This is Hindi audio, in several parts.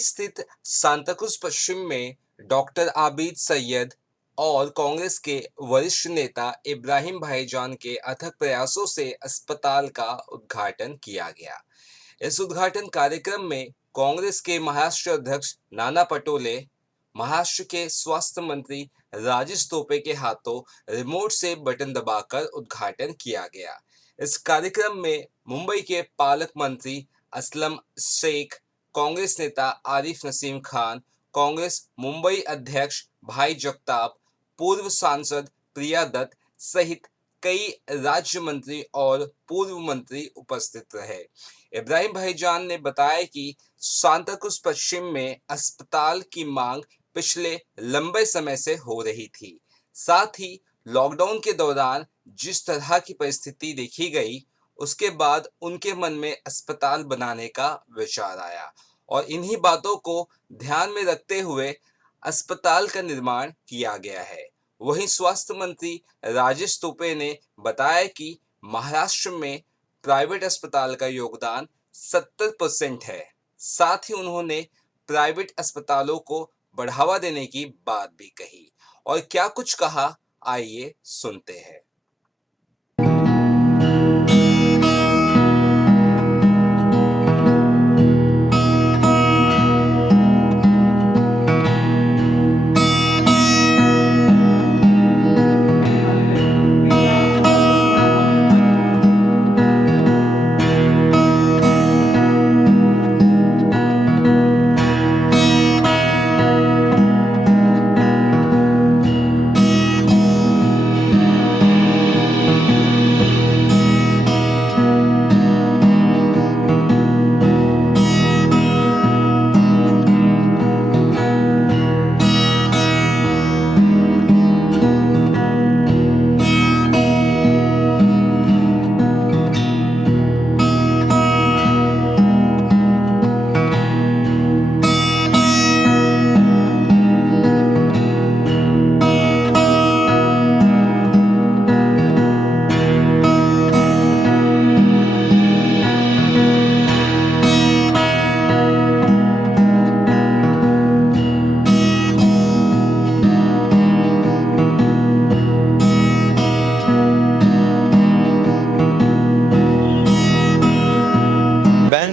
स्थित सांताक्रूज पश्चिम में डॉक्टर आबिद सैयद और कांग्रेस के वरिष्ठ नेता इब्राहिम भाईजान के अथक प्रयासों से अस्पताल का उद्घाटन किया गया। इस उद्घाटन कार्यक्रम में कांग्रेस के महाराष्ट्र अध्यक्ष नाना पटोले, महाराष्ट्र के स्वास्थ्य मंत्री राजेश टोपे के हाथों रिमोट से बटन दबाकर उद्घाटन किया गया। इस कार्यक्रम में मुंबई के पालक मंत्री असलम शेख, कांग्रेस नेता आरिफ नसीम खान, कांग्रेस मुंबई अध्यक्ष भाई जगताप, पूर्व सांसद प्रिया दत्त सहित कई राज्य मंत्री और पूर्व मंत्री उपस्थित रहे। इब्राहिम भाईजान ने बताया कि सांताक्रूज पश्चिम में अस्पताल की मांग पिछले लंबे समय से हो रही थी। साथ ही लॉकडाउन के दौरान जिस तरह की परिस्थिति देखी गई, उसके बाद उनके मन में अस्पताल बनाने का विचार आया और इन्हीं बातों को ध्यान में रखते हुए अस्पताल का निर्माण किया गया है। वहीं स्वास्थ्य मंत्री राजेश टोपे ने बताया कि महाराष्ट्र में प्राइवेट अस्पताल का योगदान 70% है। साथ ही उन्होंने प्राइवेट अस्पतालों को बढ़ावा देने की बात भी कही। और क्या कुछ कहा, आइए सुनते हैं।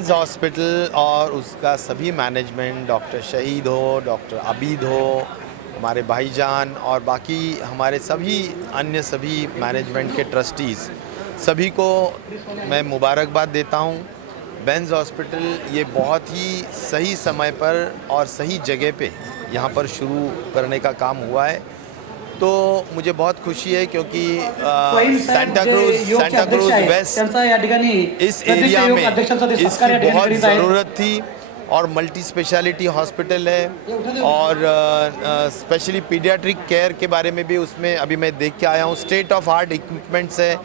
हॉस्पिटल और उसका सभी मैनेजमेंट, डॉक्टर शहीद हो, डॉक्टर आबिद हो, हमारे भाईजान और बाकी हमारे सभी अन्य सभी मैनेजमेंट के ट्रस्टीज़, सभी को मैं मुबारकबाद देता हूं। बेंज हॉस्पिटल ये बहुत ही सही समय पर और सही जगह पे यहाँ पर शुरू करने का काम हुआ है, तो मुझे बहुत खुशी है क्योंकि सांताक्रूज वेस्ट इस एरिया में इसकी बहुत ज़रूरत थी और मल्टी स्पेशलिटी हॉस्पिटल है और स्पेशली पीडियाट्रिक केयर के बारे में भी उसमें अभी मैं देख के आया हूँ। स्टेट ऑफ आर्ट इक्विपमेंट्स है,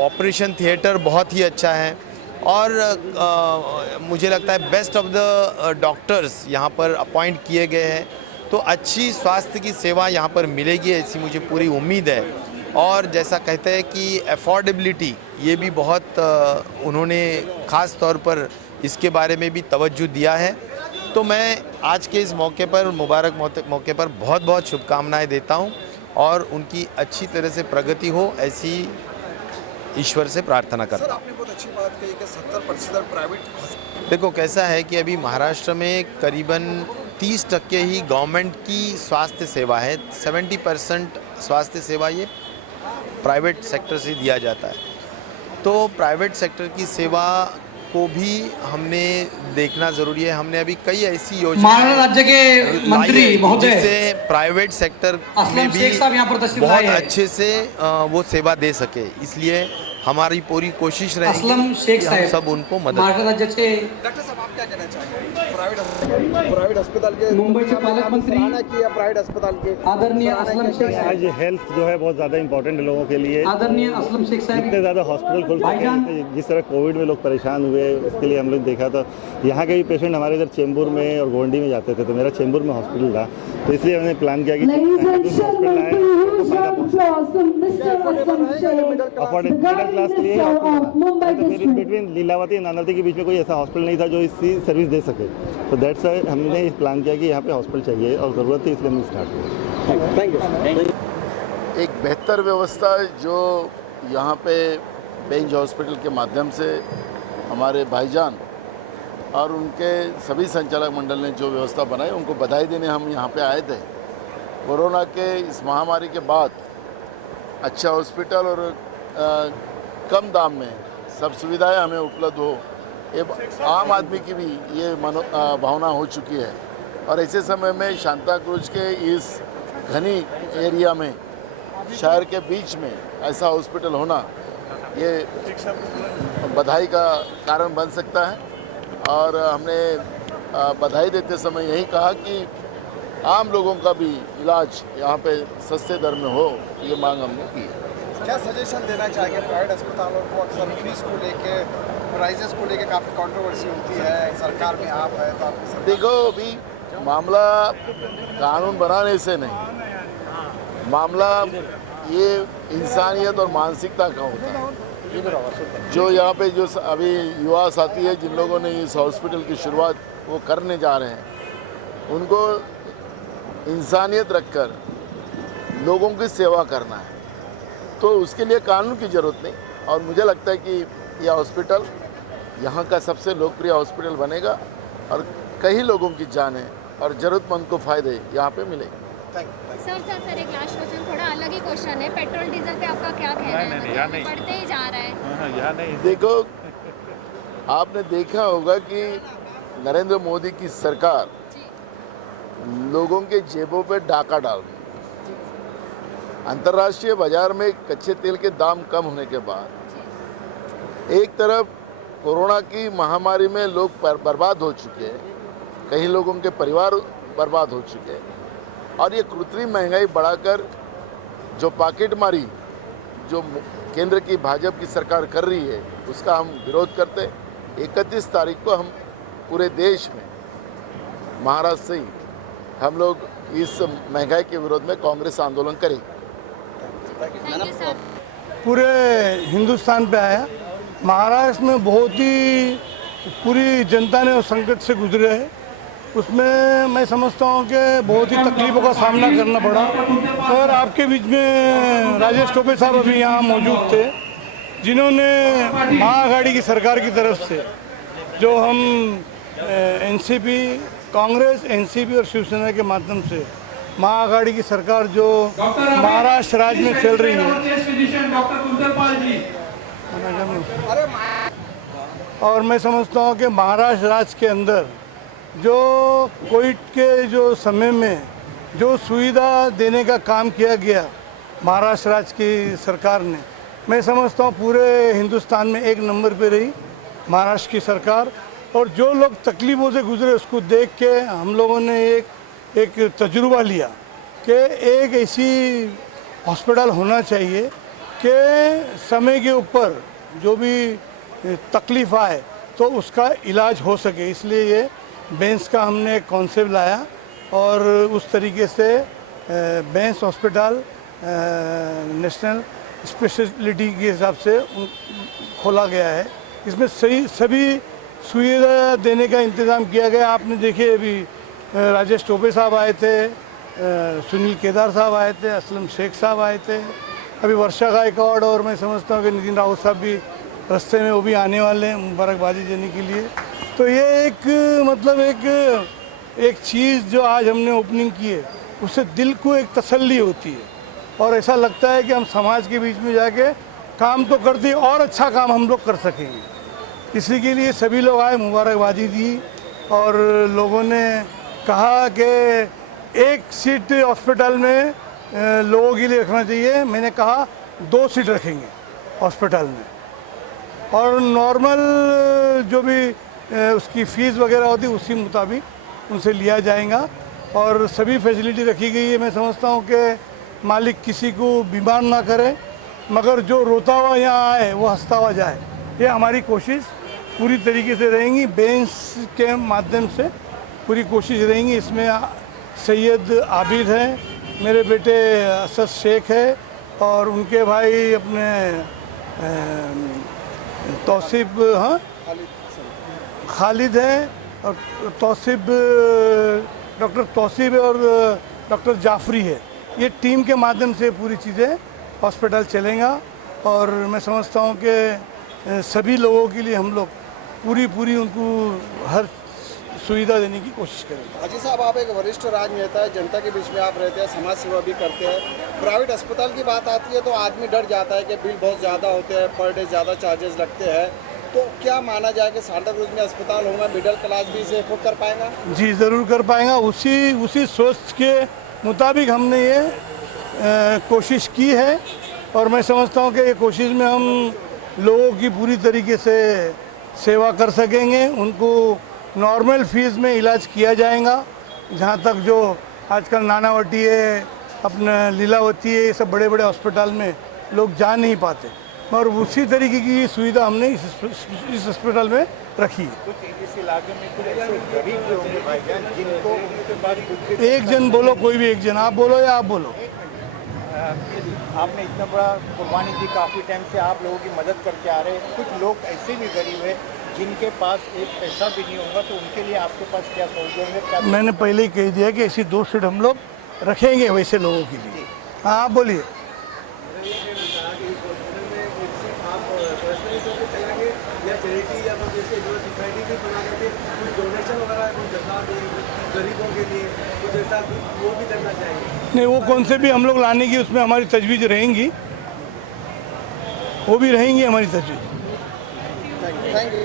ऑपरेशन थिएटर बहुत ही अच्छा है और मुझे लगता है बेस्ट ऑफ द डॉक्टर्स यहाँ पर अपॉइंट किए गए हैं, तो अच्छी स्वास्थ्य की सेवा यहाँ पर मिलेगी ऐसी मुझे पूरी उम्मीद है। और जैसा कहते हैं कि अफोर्डेबिलिटी ये भी बहुत उन्होंने ख़ास तौर पर इसके बारे में भी तवज्जो दिया है, तो मैं आज के इस मौके पर मुबारक मौके पर बहुत बहुत शुभकामनाएं देता हूँ और उनकी अच्छी तरह से प्रगति हो ऐसी ईश्वर से प्रार्थना करता हूँ। आपने बहुत अच्छी बात कही कि 70% प्राइवेट। देखो कैसा है कि अभी महाराष्ट्र में करीबन 30% ही गवर्नमेंट की स्वास्थ्य सेवा है, 70% स्वास्थ्य सेवा ये प्राइवेट सेक्टर से दिया जाता है। तो प्राइवेट सेक्टर की सेवा को भी हमने देखना ज़रूरी है। हमने अभी कई ऐसी योजनाएं राज्य के मंत्री महोदय जिससे प्राइवेट सेक्टर में भी बहुत अच्छे से वो सेवा दे सके, इसलिए हमारी पूरी कोशिश रहेगी कि हम सब उनको मदद करें। डॉक्टर साहब, आप क्या कहना चाहेंगे प्राइवेट अस्पताल के मुंबई के पालक मंत्री किया प्राइवेट अस्पताल के आदरणीय असलम शेख साहब, आज हेल्थ जो है बहुत ज़्यादा इंपॉर्टेंट है लोगों के लिए। आदरणीय असलम शेख साहब, इतने ज़्यादा हॉस्पिटल खुल सके, जिस तरह कोविड में लोग परेशान हुए उसके लिए हम लोग देखा था। यहाँ के भी पेशेंट हमारे इधर चेंबूर में और गोंडी में जाते थे, तो मेरा चेंबूर में हॉस्पिटल था, तो इसलिए हमने प्लान किया कि हॉस्पिटल आए। क्लास के लिए ही हॉस्पिटल था, तो फिर बिटवीन लीलावती और नानावती के बीच में कोई ऐसा हॉस्पिटल नहीं था जो इसकी सर्विस दे सके। तो दैट्स वाई हमने प्लान किया कि यहाँ पे हॉस्पिटल चाहिए और ज़रूरत थी, इसलिए हमने स्टार्ट किया। एक बेहतर व्यवस्था जो यहाँ पे बेंच हॉस्पिटल के माध्यम से हमारे भाईजान और उनके सभी संचालक मंडल ने जो व्यवस्था बनाई, उनको बधाई देने हम यहाँ पे आए थे। कोरोना के इस महामारी के बाद अच्छा हॉस्पिटल और कम दाम में सब सुविधाएं हमें उपलब्ध हो, ये आम आदमी की भी ये भावना हो चुकी है। और ऐसे समय में सांता क्रूज के इस घनी एरिया में, शहर के बीच में ऐसा हॉस्पिटल होना ये बधाई का कारण बन सकता है। और हमने बधाई देते समय यही कहा कि आम लोगों का भी इलाज यहाँ पे सस्ते दर में हो, ये मांग हमने की है। क्या सजेशन देना चाहेंगे प्राइवेट अस्पतालों को? अक्सर फीस को लेके, प्राइजेस को लेके काफ़ी कंट्रोवर्सी होती है, सरकार में आप है तो आप देखो, अभी मामला कानून बनाने से नहीं, मामला ये इंसानियत और मानसिकता का होता है। जो यहाँ पे जो अभी युवा साथी है, जिन लोगों ने इस हॉस्पिटल की शुरुआत वो करने जा रहे हैं, उनको इंसानियत रखकर लोगों की सेवा करना है, तो उसके लिए कानून की ज़रूरत नहीं। और मुझे लगता है कि यह हॉस्पिटल यहाँ का सबसे लोकप्रिय हॉस्पिटल बनेगा और कई लोगों की जानें और ज़रूरतमंद को फ़ायदे यहाँ पे मिलेंगे। सर एक लास्ट क्वेश्चन, थोड़ा अलग ही क्वेश्चन है। पेट्रोल डीजल पे आपका क्या कहना है? मतलब बढ़ते ही जा रहा है। देखो, आपने देखा होगा कि नरेंद्र मोदी की सरकार लोगों के जेबों पे डाका डाल रही है। अंतर्राष्ट्रीय बाजार में कच्चे तेल के दाम कम होने के बाद एक तरफ कोरोना की महामारी में लोग बर्बाद हो चुके हैं, कई लोगों के परिवार बर्बाद हो चुके हैं, और ये कृत्रिम महंगाई बढ़ाकर जो पॉकेटमारी जो केंद्र की भाजपा की सरकार कर रही है, उसका हम विरोध करते। 31 तारीख को हम पूरे देश में, महाराष्ट्र से ही, हम लोग इस महंगाई के विरोध में कांग्रेस आंदोलन करेंगे। पूरे हिंदुस्तान पे आया। महाराष्ट्र में बहुत ही पूरी जनता ने उस संकट से गुजरे है, उसमें मैं समझता हूँ कि बहुत ही तकलीफ़ों का सामना करना पड़ा। और आपके बीच में राजेश टोपे साहब अभी यहाँ मौजूद थे, जिन्होंने महाआघाड़ी की सरकार की तरफ से, जो हम एनसीपी, कांग्रेस, एनसीपी और शिवसेना के माध्यम से महाआघाड़ी की सरकार जो महाराष्ट्र राज्य में चल रही है, और मैं समझता हूँ कि महाराष्ट्र राज्य के अंदर जो कोविड के जो समय में जो सुविधा देने का काम किया गया महाराष्ट्र राज्य की सरकार ने, मैं समझता हूँ पूरे हिंदुस्तान में एक नंबर पे रही महाराष्ट्र की सरकार। और जो लोग तकलीफ़ों से गुजरे उसको देख के हम लोगों ने एक तजुर्बा लिया कि एक ऐसी हॉस्पिटल होना चाहिए कि समय के ऊपर जो भी तकलीफ़ आए तो उसका इलाज हो सके। इसलिए ये बेंस का हमने एक कॉन्सेप्ट लाया और उस तरीके से बेंस हॉस्पिटल नेशनल स्पेशलिटी के हिसाब से खोला गया है। इसमें सभी सुविधा देने का इंतज़ाम किया गया। आपने देखिए, अभी राजेश टोपे साहब आए थे, सुनील केदार साहब आए थे, असलम शेख साहब आए थे, अभी वर्षा गायकवाड़, और मैं समझता हूँ कि नितिन रावत साहब भी रास्ते में वो भी आने वाले हैं मुबारकबादी देने के लिए। तो ये एक चीज़ जो आज हमने ओपनिंग की है, उससे दिल को एक तसल्ली होती है और ऐसा लगता है कि हम समाज के बीच में जाके काम तो करते हैं और अच्छा काम हम लोग कर सकेंगे। इसी के लिए सभी लोग आए, मुबारकबादी दी, और लोगों ने कहा कि एक सीट हॉस्पिटल में लोगों के लिए रखना चाहिए। मैंने कहा 2 सीट रखेंगे हॉस्पिटल में, और नॉर्मल जो भी उसकी फ़ीस वगैरह होती है उसी मुताबिक उनसे लिया जाएगा, और सभी फैसिलिटी रखी गई है। मैं समझता हूँ कि मालिक किसी को बीमार ना करे, मगर जो रोता हुआ यहाँ आए वो हंसता हुआ जाए, ये हमारी कोशिश पूरी तरीके से रहेंगी। बेंस के माध्यम से पूरी कोशिश रहेंगी। इसमें सैयद आबिद हैं, मेरे बेटे असद शेख है, और उनके भाई अपने तौसीब, हाँ खालिद है, और तौसीब, डॉक्टर तौसीब और डॉक्टर जाफरी है। ये टीम के माध्यम से पूरी चीज़ें हॉस्पिटल चलेगा, और मैं समझता हूँ कि सभी लोगों के लिए हम लोग पूरी उनको हर सुविधा देने की कोशिश करेंगे। हाजी साहब, आप एक वरिष्ठ राजनेता है, जनता के बीच में आप रहते हैं, समाज सेवा भी करते हैं। प्राइवेट अस्पताल की बात आती है तो आदमी डर जाता है कि बिल बहुत ज़्यादा होते हैं, पर डे ज़्यादा चार्जेस लगते हैं। तो क्या माना जाए कि सांता क्रूज में अस्पताल होगा, मिडिल क्लास भी इसे अफोर्ड कर पाएगा? जी ज़रूर कर पाएगा। उसी सोच के मुताबिक हमने ये कोशिश की है, और मैं समझता हूँ कि ये कोशिश में हम लोगों की पूरी तरीके से सेवा कर सकेंगे। उनको नॉर्मल फीस में इलाज किया जाएगा। जहाँ तक जो आजकल नानावटी है, अपना लीलावती है, ये सब बड़े बड़े हॉस्पिटल में लोग जा नहीं पाते, और उसी तरीके की सुविधा हमने इस हॉस्पिटल में रखी है। इस इलाके में कुछ ऐसे गरीब लोग हैं भाईजान जिनको एक जन बोलो, कोई भी एक जन, आप बोलो या आप बोलो। आपने इतना बड़ा कुर्बानी दी, काफ़ी टाइम से आप लोगों की मदद करके आ रहे हैं। कुछ लोग ऐसे भी गरीब हैं जिनके पास एक पैसा भी नहीं होगा, तो उनके लिए आपके पास क्या सोचेंगे? क्या मैंने पहले ही कह दिया कि ऐसी 2 सीट हम लोग रखेंगे वैसे लोगों के लिए। हाँ आप बोलिए। नहीं, वो कौन से भी हम लोग लाने की उसमें हमारी तजवीज़ रहेंगी, वो भी रहेंगी हमारी तजवीज़। Thank you.